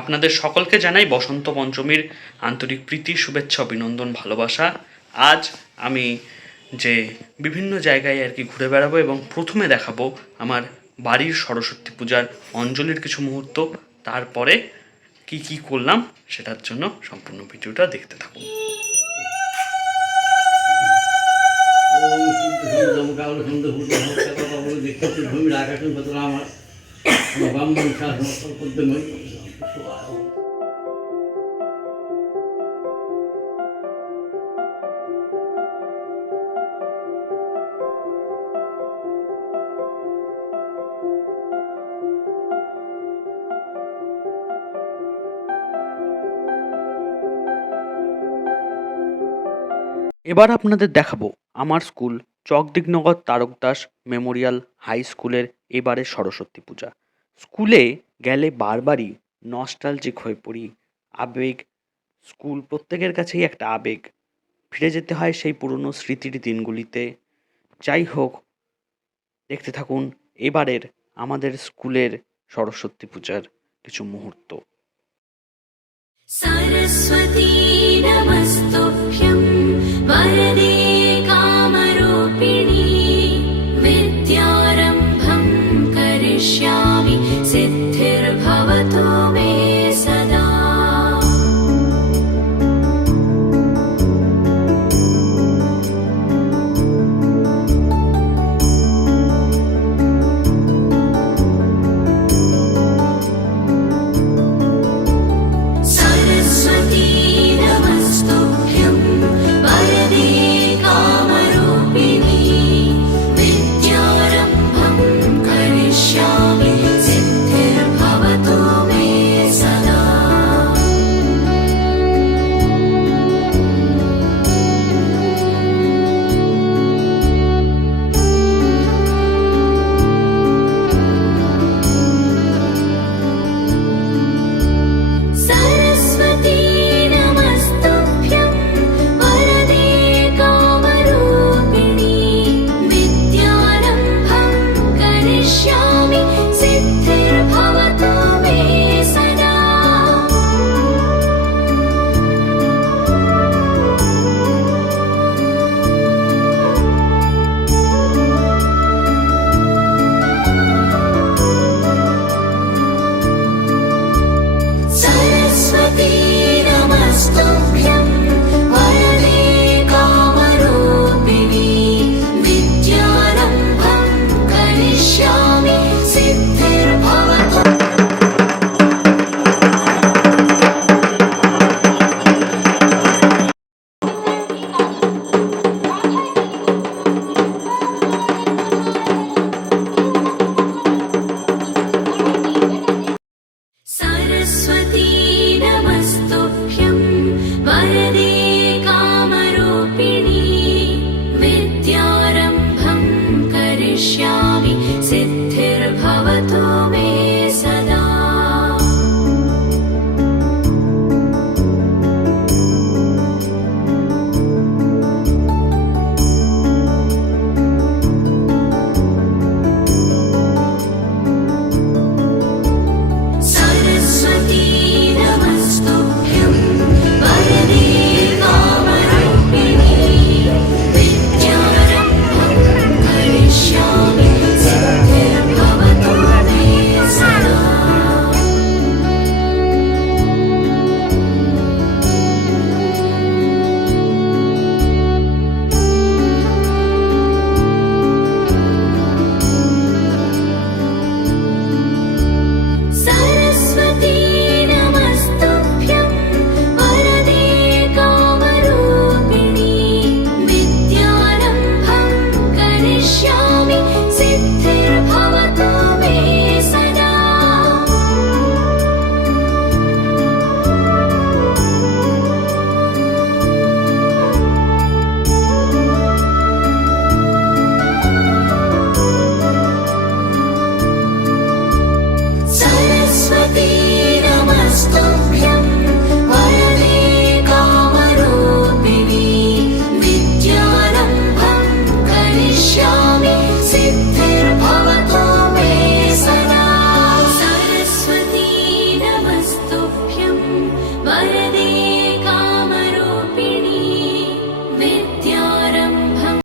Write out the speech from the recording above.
আপনাদের সকলকে জানাই বসন্ত পঞ্চমীর আন্তরিক প্রীতি, শুভেচ্ছা, অভিনন্দন, ভালোবাসা। আজ আমি যে বিভিন্ন জায়গায় আর কি ঘুরে বেড়াবো এবং প্রথমে দেখাবো আমার বাড়ির সরস্বতী পূজার অঞ্জলির কিছু মুহূর্ত, তারপরে কি কি করলাম সেটার জন্য সম্পূর্ণ ভিডিওটা দেখতে থাকুন। শুদ্ধ এবার আপনাদের দেখাবো আমার school Chakdignagar Tarakdas memorial high স্কুলের এবারে সরস্বতী পূজা। স্কুলে গেলে বারবারই নস্টালজিক হয়ে পড়ি আবেগ স্কুল প্রত্যেকের কাছেই একটা আবেগ ফিরে যেতে হয় সেই পুরনো স্মৃতির দিনগুলিতে যাই হোক দেখতে থাকুন এবারের আমাদের স্কুলের সরস্বতী পূজার কিছু মুহূর্ত सरस्वती नमस्तुभ्यं